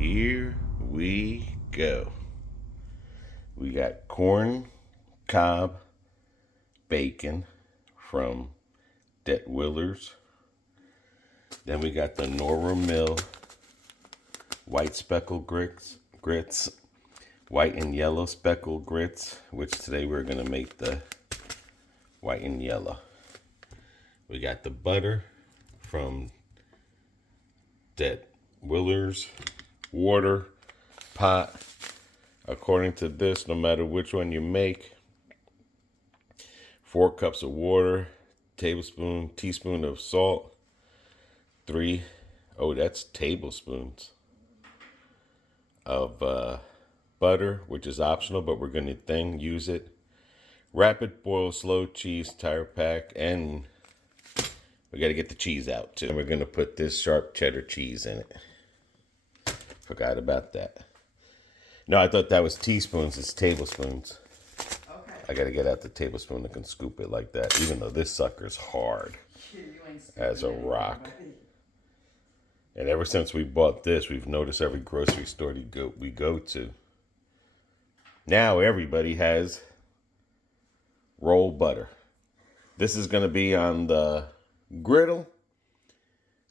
Here we go. We got corn cob bacon from Detwiler's. Then we got the Norma Mills white speckled grits, white and yellow speckled grits, which today we're going to make the white and yellow. We got the butter from Detwiler's water pot. According to this, no matter which one you make, 4 cups of water, teaspoon of salt, 3, that's tablespoons of butter, which is optional, but we're going to use it. Rapid boil slow cheese tire pack, and we got to get the cheese out too. And we're going to put this sharp cheddar cheese in it. Forgot about that. No, I thought that was teaspoons. It's tablespoons. Okay. I got to get out the tablespoon that can scoop it like that, even though this sucker's hard as a rock. And ever since we bought this, we've noticed every grocery store we go to, now everybody has roll butter. This is going to be on the griddle.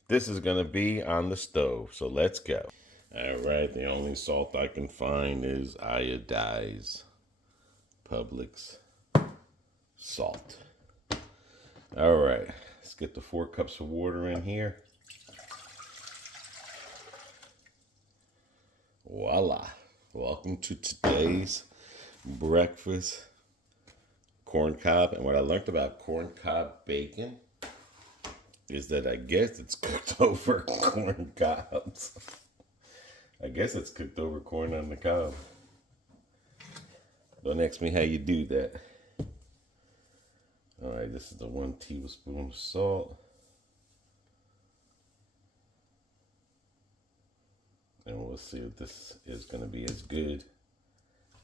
This is going to be on the stove. So let's go. All right, the only salt I can find is iodized Publix salt. All right, let's get the 4 cups of water in here. Voila. Welcome to today's breakfast corn cob. And what I learned about corn cob bacon is that I guess it's cooked over corn cobs. I guess it's cooked over corn on the cob. Don't ask me how you do that. All right, this is the 1 tablespoon of salt. And we'll see if this is going to be as good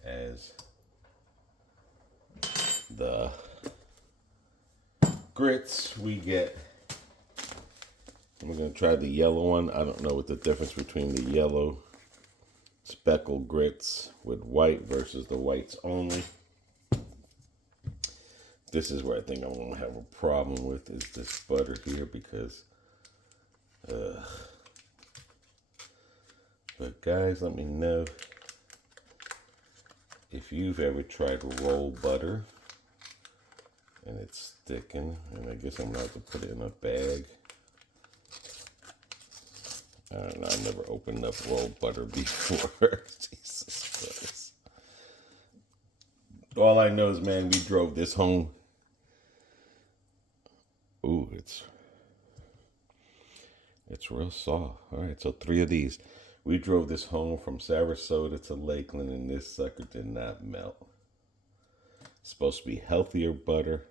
as the grits we get. We're going to try the yellow one. I don't know what the difference between the yellow speckled grits with white versus the whites only. This is where I think I'm going to have a problem with, is this butter here, because but guys, let me know if you've ever tried to roll butter and it's sticking. And I guess I'm going to have to put it in a bag. I don't know, I've never opened up rolled butter before. Jesus Christ. All I know is, man, we drove this home. Ooh, it's real soft. All right, so 3 of these. We drove this home from Sarasota to Lakeland, and this sucker did not melt. It's supposed to be healthier butter,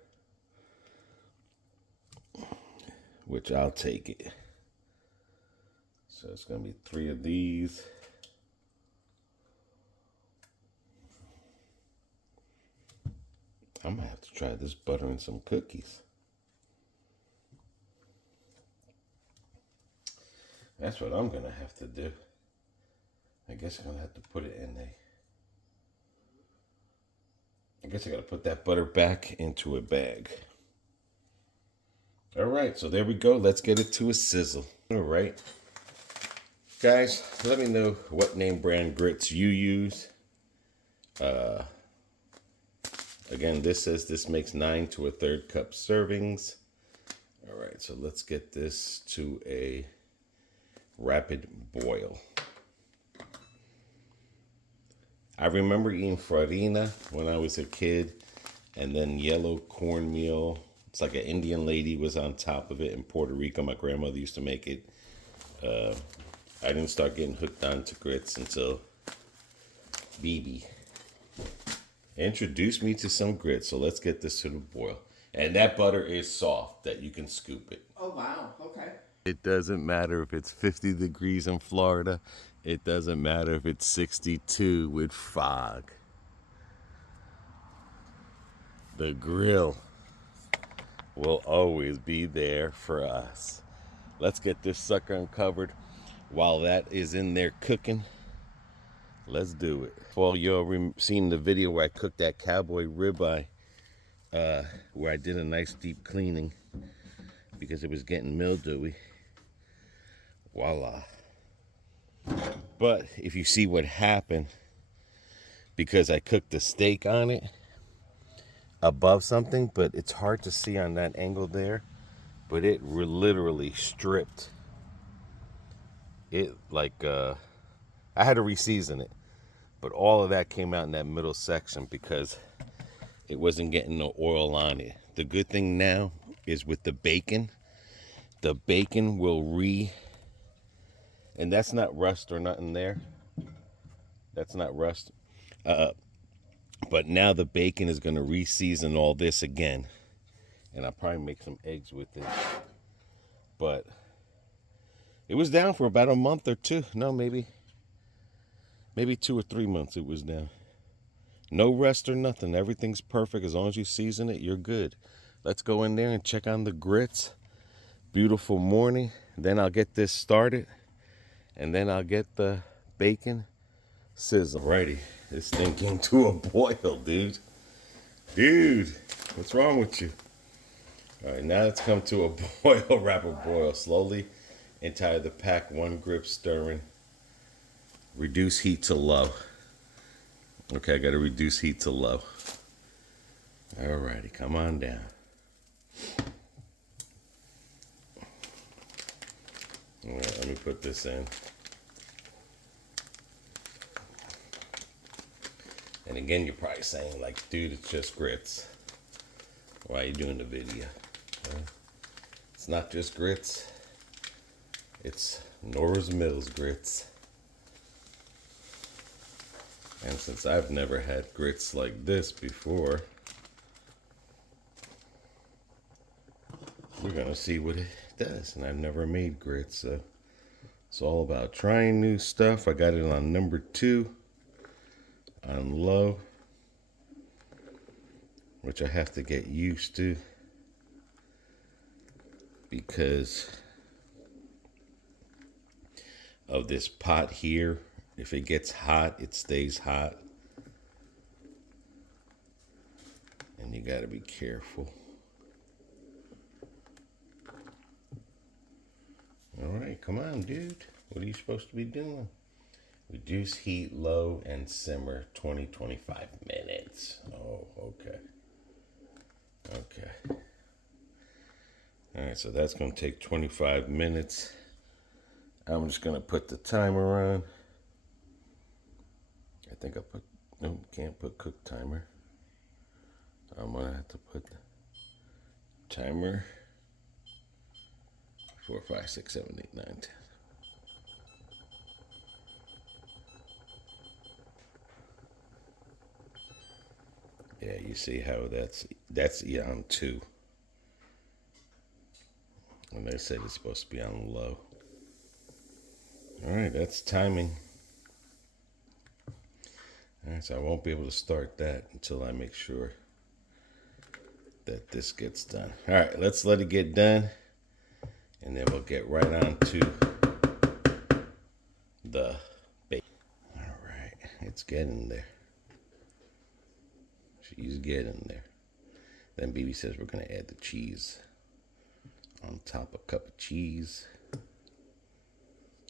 which I'll take it. So it's going to be 3 of these. I'm going to have to try this butter in some cookies. That's what I'm going to have to do. I guess I'm going to have to put it in I guess I got to put that butter back into a bag. All right, so there we go. Let's get it to a sizzle. All right. Guys, let me know what name brand grits you use. Again, this says this makes 9 to 1/3 cup servings. All right, so let's get this to a rapid boil. I remember eating farina when I was a kid, and then yellow cornmeal. It's like an Indian lady was on top of it in Puerto Rico. My grandmother used to make it. I didn't start getting hooked on to grits until BB introduced me to some grits. So let's get this to the boil. And that butter is soft, that you can scoop it. Oh, wow. Okay. It doesn't matter if it's 50 degrees in Florida. It doesn't matter if it's 62 with fog. The grill will always be there for us. Let's get this sucker uncovered. while that is in there cooking, let's do it. Well, y'all seen the video where I cooked that cowboy ribeye, where I did a nice deep cleaning because it was getting mildewy. Voila. But if you see what happened, because I cooked the steak on it above something, but it's hard to see on that angle there, but it literally stripped it. Like I had to re-season it, but all of that came out in that middle section because it wasn't getting no oil on it. The good thing now is with the bacon will and that's not rust or nothing there. That's not rust. But now the bacon is going to re-season all this again. And I'll probably make some eggs with it. But it was down for about a month or two. No, maybe 2 or 3 months it was down. No rust or nothing. Everything's perfect. As long as you season it, you're good. Let's go in there and check on the grits. Beautiful morning. Then I'll get this started. And then I'll get the bacon sizzle. Alrighty. This thing came to a boil, dude. Dude, what's wrong with you? Alright, now it's come to a boil, rapid boil. Slowly entire the pack, one grip stirring. Reduce heat to low. Okay, I gotta reduce heat to low. Alrighty, come on down. Alright, let me put this in. And again, you're probably saying, like, dude, it's just grits. Why are you doing the video? It's not just grits. It's Norma Mills Grits. And since I've never had grits like this before, we're gonna see what it does. And I've never made grits, so it's all about trying new stuff. I got it on number 2 on low, which I have to get used to because of this pot here. If it gets hot, it stays hot, and you got to be careful. All right, come on, dude. What are you supposed to be doing? Reduce heat, low, and simmer 20-25 minutes. Oh, okay. Okay. All right, so that's going to take 25 minutes. I'm just going to put the timer on. I think I put, no, can't put cook timer. I'm going to have to put the timer 4, 5, 6, 7, 8, 9, 10. Yeah, you see how that's on 2. And they said it's supposed to be on low. All right, that's timing. All right, so I won't be able to start that until I make sure that this gets done. All right, let's let it get done, and then we'll get right on to the bacon. All right, it's getting there. She's getting there. Then BB says we're gonna add the cheese on top of a cup of cheese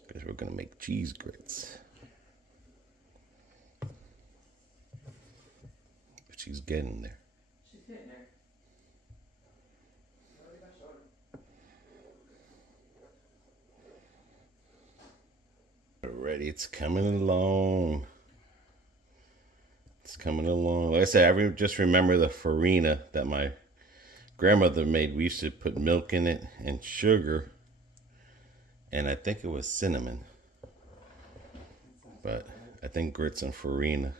because we're gonna make cheese grits. But she's getting there. She's getting there. Alrighty, it's coming along. It's coming along. Like I said, I just remember the farina that my grandmother made. We used to put milk in it and sugar, and I think it was cinnamon. But I think grits and farina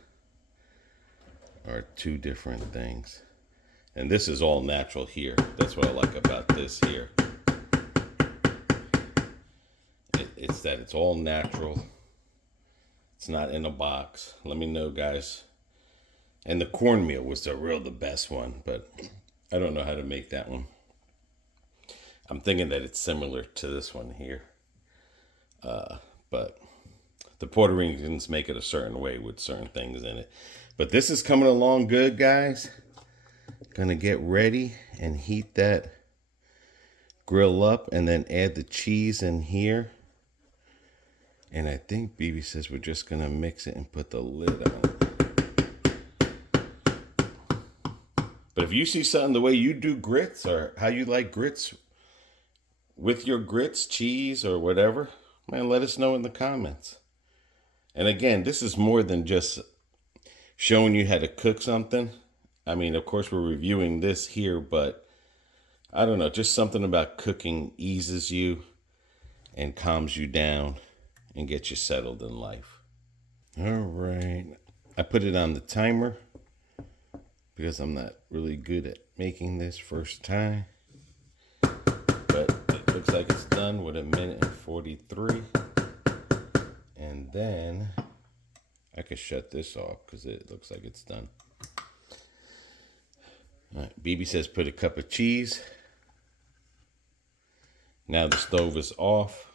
are 2 different things. And this is all natural here. That's what I like about this here. It's that it's all natural. It's not in a box. Let me know, guys. And the cornmeal was the best one, but I don't know how to make that one. I'm thinking that it's similar to this one here. But the Puerto Ricans make it a certain way with certain things in it. But this is coming along good, guys. Gonna get ready and heat that grill up and then add the cheese in here. And I think BB says we're just gonna mix it and put the lid on it. But if you see something the way you do grits or how you like grits with your grits, cheese or whatever, man, let us know in the comments. And again, this is more than just showing you how to cook something. I mean, of course, we're reviewing this here, but I don't know, just something about cooking eases you and calms you down and gets you settled in life. All right. I put it on the timer because I'm not really good at making this first time. But it looks like it's done with 1:43. And then I could shut this off because it looks like it's done. All right, BB says put a cup of cheese. Now the stove is off.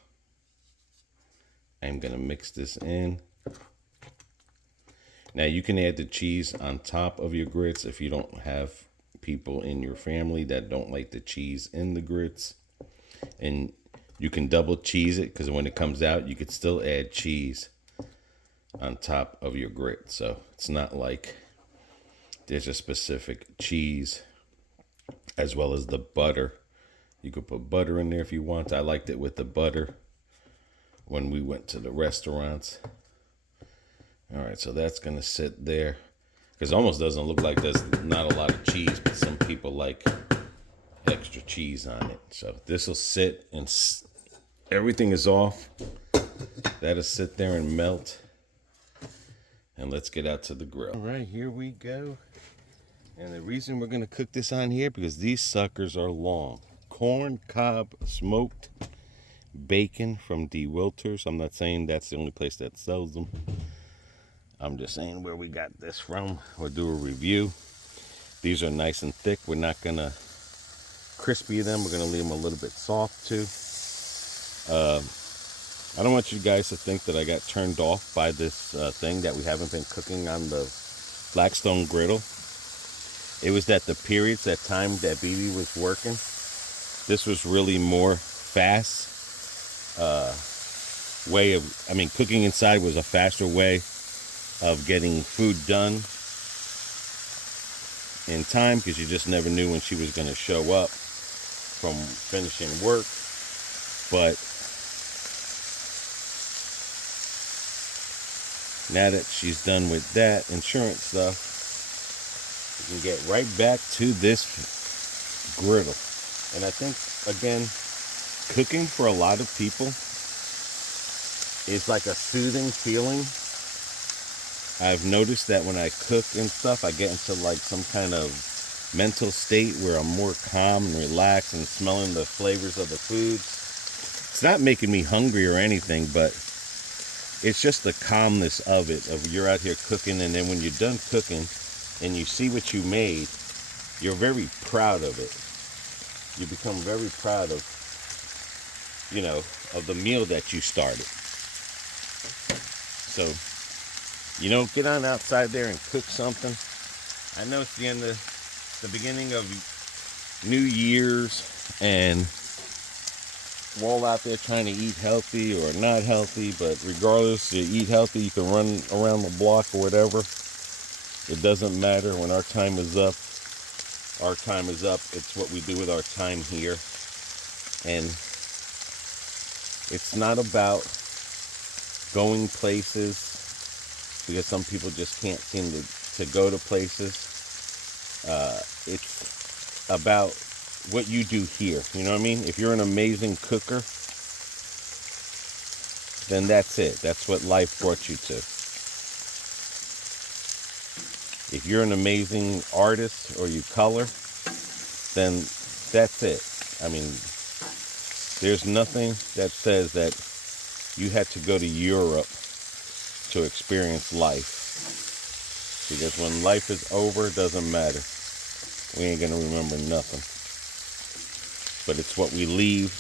I'm going to mix this in. Now you can add the cheese on top of your grits if you don't have people in your family that don't like the cheese in the grits. And you can double cheese it because when it comes out, you could still add cheese on top of your grit. So it's not like there's a specific cheese, as well as the butter. You could put butter in there if you want. I liked it with the butter when we went to the restaurants. All right, so that's going to sit there. Because it almost doesn't look like there's not a lot of cheese, but some people like extra cheese on it. So this will sit and everything is off. That'll sit there and melt. And let's get out to the grill. All right, here we go. And the reason we're going to cook this on here, because these suckers are long. Corn cob smoked bacon from Detwiler. I'm not saying that's the only place that sells them. I'm just saying where we got this from. We'll do a review. These are nice and thick. We're not going to crispy them. We're going to leave them a little bit soft too. I don't want you guys to think that I got turned off by this thing that we haven't been cooking on the Blackstone griddle. It was that the periods, that time that BB was working, this was really more fast way of, I mean, cooking inside was a faster way of getting food done in time because you just never knew when she was going to show up from finishing work. But now that she's done with that insurance stuff, we can get right back to this griddle. And I think, again, cooking for a lot of people is like a soothing feeling. I've noticed that when I cook and stuff, I get into like some kind of mental state where I'm more calm and relaxed and smelling the flavors of the foods. It's not making me hungry or anything, but it's just the calmness of it, of you're out here cooking, and then when you're done cooking and you see what you made, you're very proud of it. You become very proud of, you know, of the meal that you started. So, you know, get on outside there and cook something. I know it's the beginning of New Year's, and we're all out there trying to eat healthy or not healthy, but regardless, you eat healthy, you can run around the block or whatever. It doesn't matter. When our time is up, our time is up. It's what we do with our time here. And it's not about going places, because some people just can't seem to go to places. It's about what you do here. You know what I mean? If you're an amazing cooker, then that's it. That's what life brought you to. If you're an amazing artist or you color, then that's it. I mean, there's nothing that says that you had to go to Europe to experience life. Because when life is over, it doesn't matter. We ain't gonna remember nothing. But it's what we leave,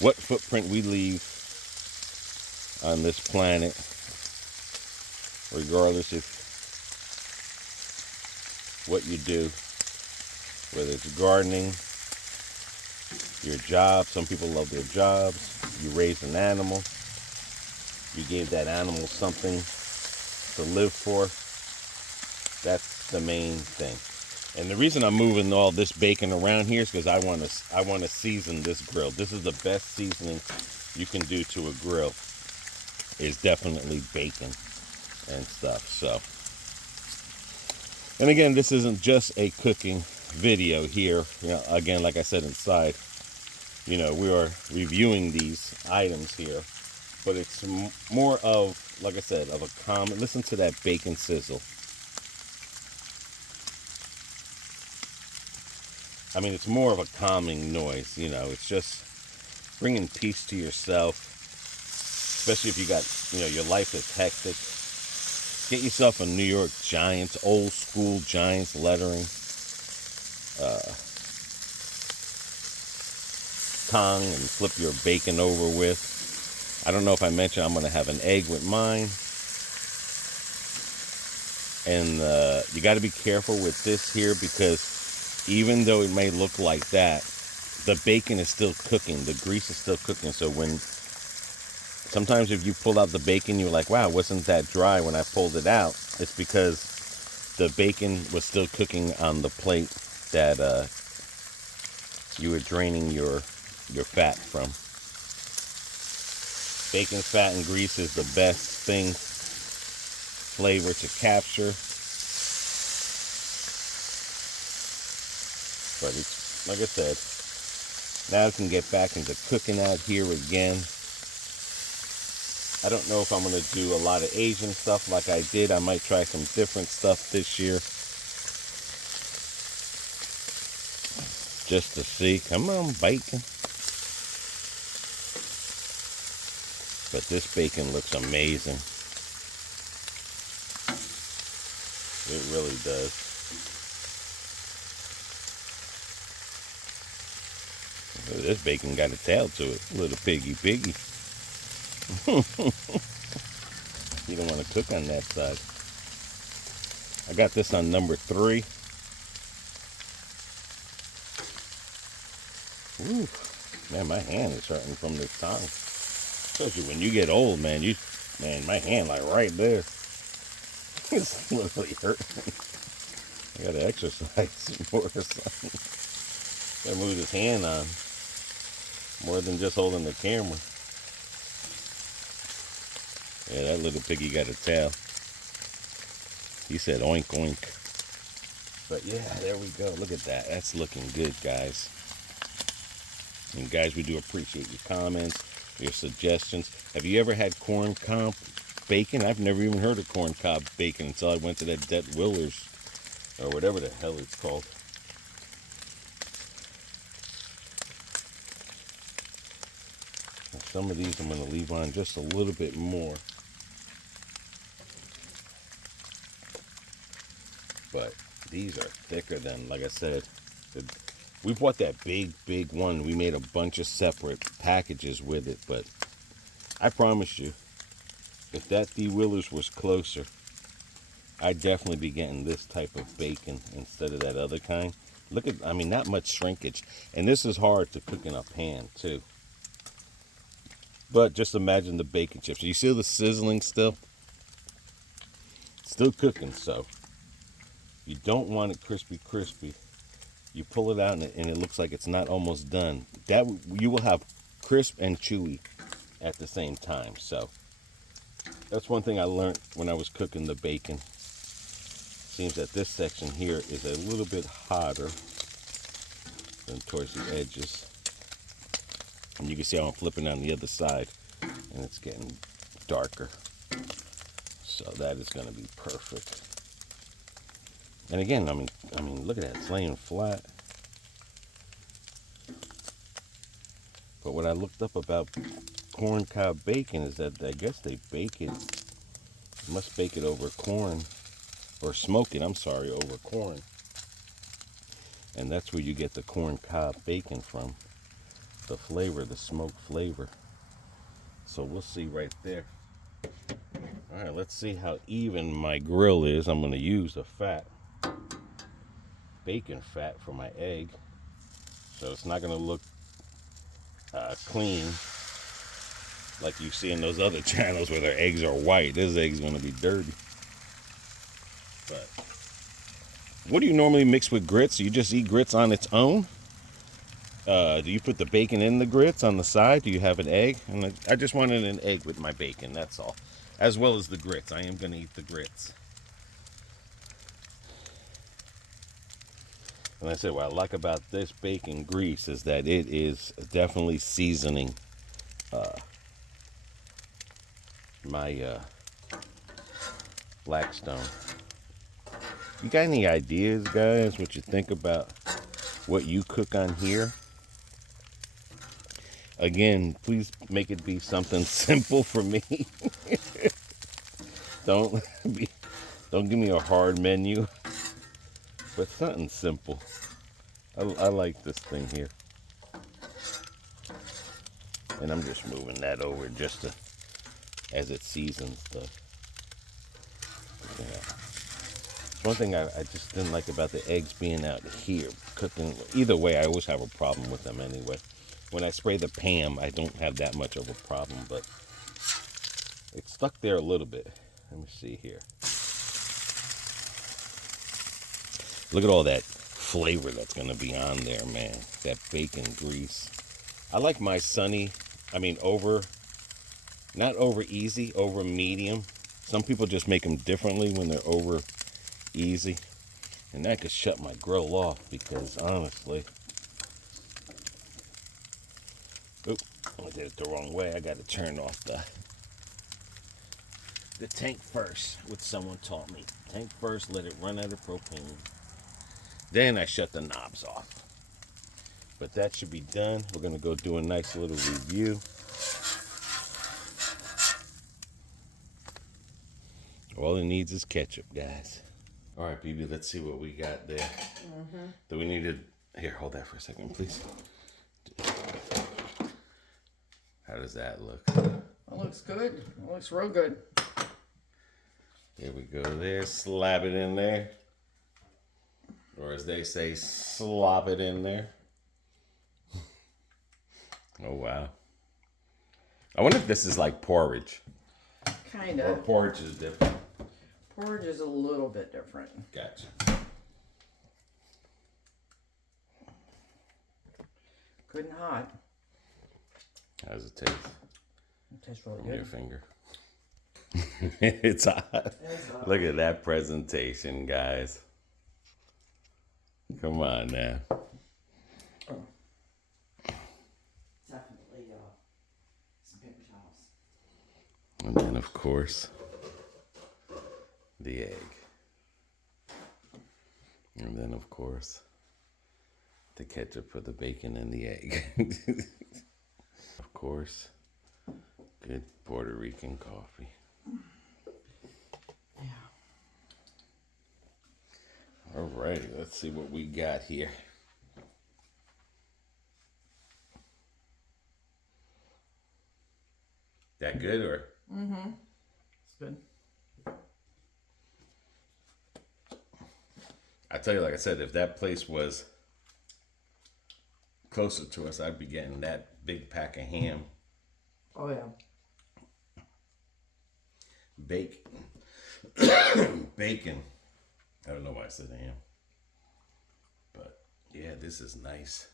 what footprint we leave on this planet, regardless of what you do, whether it's gardening, your job. Some people love their jobs. You raise an animal. You gave that animal something to live for. That's the main thing. And the reason I'm moving all this bacon around here is because I want to season this grill. This is the best seasoning you can do to a grill, is definitely bacon and stuff. So, and again, this isn't just a cooking video here. You know, again, like I said inside, you know, we are reviewing these items here, but it's more of, like I said, of a comment. Listen to that bacon sizzle. I mean, it's more of a calming noise, you know. It's just bringing peace to yourself, especially if you got, you know, your life is hectic. Get yourself a New York Giants, old school Giants lettering, tongue, and flip your bacon over with. I don't know if I mentioned I'm going to have an egg with mine. And you got to be careful with this here, because even though it may look like that, the bacon is still cooking. The grease is still cooking. So sometimes if you pull out the bacon, you're like, wow, wasn't that dry when I pulled it out? It's because the bacon was still cooking on the plate that you were draining your fat from. Bacon fat and grease is the best thing, flavor to capture. But it's, like I said, now I can get back into cooking out here again. I don't know if I'm going to do a lot of Asian stuff like I did. I might try some different stuff this year, just to see. Come on, bacon. But this bacon looks amazing. It really does. This bacon got a tail to it. Little piggy. You don't want to cook on that side. I got this on number 3. Ooh, man, my hand is hurting from this tongue. Especially when you get old, man. My hand like right there. It's literally hurting. I gotta exercise more or something. Gotta move this hand on more than just holding the camera. Yeah, that little piggy got a tail. He said oink oink. But yeah, there we go. Look at that. That's looking good, guys. And guys, we do appreciate your comments, your suggestions. Have you ever had corn cob bacon? I've never even heard of corn cob bacon until I went to that Detwiler's, or whatever the hell it's called. Some of these I'm going to leave on just a little bit more. But these are thicker than, like I said, we bought that big one. We made a bunch of separate packages with it. But I promise you, if that Detwiler's was closer, I'd definitely be getting this type of bacon instead of that other kind. Look at, I mean, not much shrinkage. And this is hard to cook in a pan, too. But just imagine the bacon chips. You see the sizzling still? Still cooking, so you don't want it crispy. You pull it out and it looks like it's not almost done. That you will have crisp and chewy at the same time. So that's one thing I learned when I was cooking the bacon. Seems that this section here is a little bit hotter than towards the edges. And you can see how I'm flipping on the other side, and it's getting darker. So that is going to be perfect. And again, I mean, look at that, it's laying flat. But what I looked up about corn cob bacon is that I guess they bake it, must bake it over corn, or smoke it, I'm sorry, over corn. And that's where you get the corn cob bacon from. The flavor, the smoked flavor. So we'll see right there. All right, let's see how even my grill is. I'm going to use the fat, bacon fat for my egg. So it's not going to look clean like you see in those other channels where their eggs are white. This egg's going to be dirty. But what do you normally mix with grits? You just eat grits on its own? Do you put the bacon in the grits on the side? Do you have an egg? And I just wanted an egg with my bacon, that's all. As well as the grits. I am going to eat the grits. And I said, what I like about this bacon grease is that it is definitely seasoning my Blackstone. You got any ideas, guys, what you think about what you cook on here? Again, please make it be something simple for me. Don't give me a hard menu, but something simple. I like this thing here. And I'm just moving that over just to, as it seasons the, yeah. One thing I just didn't like about the eggs being out here cooking. Either way, I always have a problem with them anyway. When I spray the Pam, I don't have that much of a problem, but it's stuck there a little bit. Let me see here. Look at all that flavor that's going to be on there, man. That bacon grease. I like my sunny, not over easy, over medium. Some people just make them differently when they're over easy. And that could shut my grill off because honestly, oop, I did it the wrong way. I got to turn off the tank first, which someone taught me. Tank first, let it run out of propane. Then I shut the knobs off. But that should be done. We're going to go do a nice little review. All it needs is ketchup, guys. All right, baby, let's see what we got there. Mm-hmm. Do we need to... Here, hold that for a second, please. How does that look? It looks good. It looks real good. Here we go there. Slap it in there. Or as they say, slop it in there. Oh, wow. I wonder if this is like porridge. Kind Or of. porridge is different. Porridge is a little bit different. Gotcha. Good and hot. How does it taste? It tastes really From good. your finger. It's hot. It's hot. Look at that presentation, guys. Come on now. Definitely some paper towels. And then, of course, the egg. And then, of course, the ketchup for the bacon and the egg. Of course, good Puerto Rican coffee. Yeah. All right, let's see what we got here. That good or? Mm-hmm. It's good. I tell you, like I said, if that place was closer to us, I'd be getting that big pack of ham. Oh, yeah. Bacon. I don't know why I said ham. But yeah, this is nice.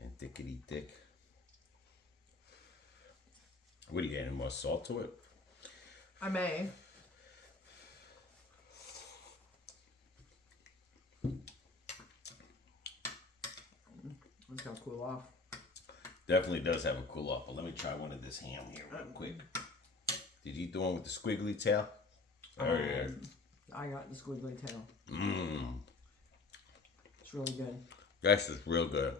And thickety thick. What do you get? Any more salt to it? I may. It's gonna cool off. Definitely does have a cool off, but let me try one of this ham here real quick. Did you eat the one with the squiggly tail? Oh yeah. I got the squiggly tail. Mmm. It's really good. That's just real good.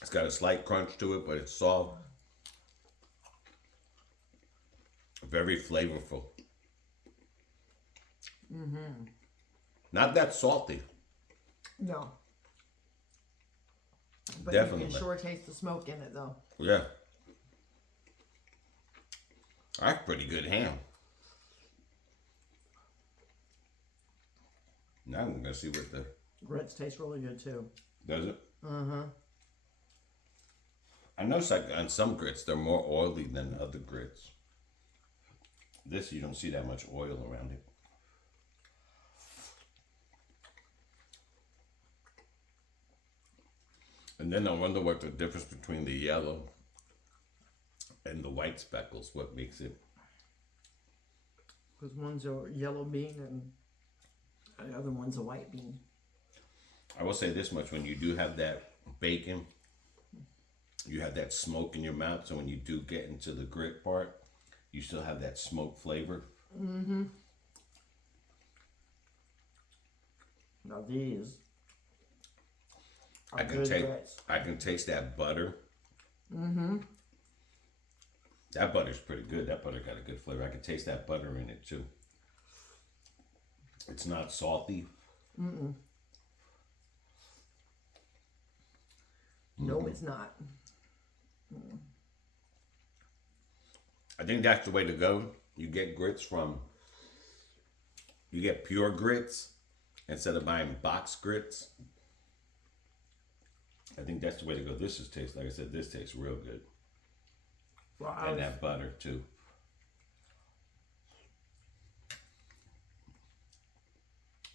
It's got a slight crunch to it, but it's soft. Very flavorful. Mm-hmm. Not that salty. No. But Definitely. you can sure taste the smoke in it, though. Yeah. That's pretty good ham. Now I'm gonna see what the Grits taste really good, too. does it. Uh-huh. I noticed like on some grits they're more oily than other grits. This you don't see that much oil around it. And then I wonder what the difference between the yellow and the white speckles, what makes it. Because one's a yellow bean and the other one's a white bean. I will say this much, when you do have that bacon, you have that smoke in your mouth, so when you do get into the grit part, you still have that smoke flavor. Mm-hmm. Now these are good grits. I can taste that butter. Mm-hmm. That butter's pretty good. That butter got a good flavor. I can taste that butter in it too. It's not salty. Mm-mm. No, it's not. I think that's the way to go. You get you get pure grits instead of buying box grits. I think that's the way to go. This is taste, like I said, this tastes real good. Well, And that butter too.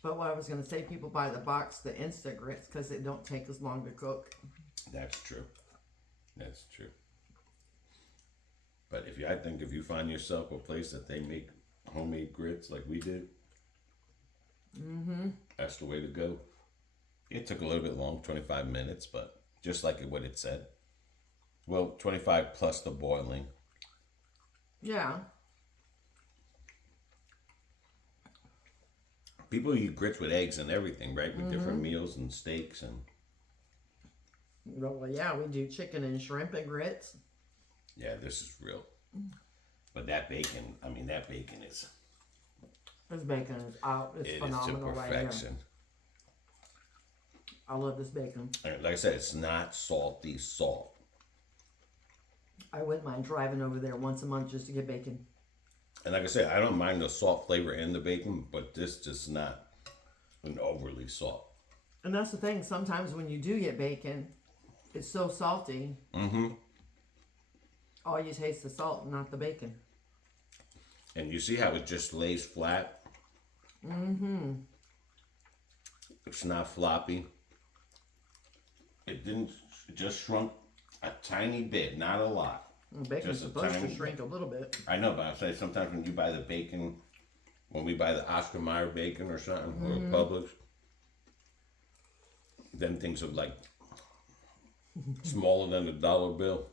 But what I was going to say, people buy the box, the instant grits, because they don't take as long to cook. That's true. That's true. But I think if you find yourself a place that they make homemade grits like we did, that's the way to go. It took a little bit long, 25 minutes, but just like what it said. Well, 25 plus the boiling. Yeah. People eat grits with eggs and everything, right? With different meals and steaks and. Well, yeah, we do chicken and shrimp and grits. Yeah, this is real. But that bacon, that bacon is. This bacon is out. It's phenomenal right here. I love this bacon. Like I said, it's not salty salt. I wouldn't mind driving over there once a month just to get bacon. And like I said, I don't mind the salt flavor in the bacon, but this just not an overly salt. And that's the thing. Sometimes when you do get bacon, it's so salty. All you taste is salt, not the bacon. And you see how it just lays flat? It's not floppy. It just shrunk a tiny bit, not a lot. Bacon's supposed to shrink a little bit. I know, but I'm saying sometimes when you buy the bacon, when we buy the Oscar Mayer bacon or something, or Publix, then things are like smaller than a dollar bill.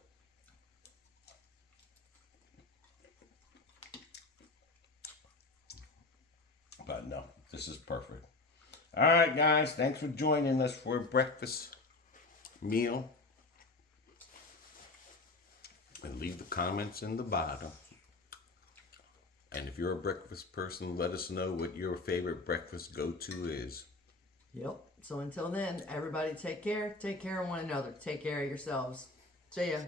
But no, this is perfect. All right, guys, thanks for joining us for a breakfast meal. And leave the comments in the bottom. And if you're a breakfast person, let us know what your favorite breakfast go-to is. Yep. So until then, everybody take care. Take care of one another. Take care of yourselves. See ya.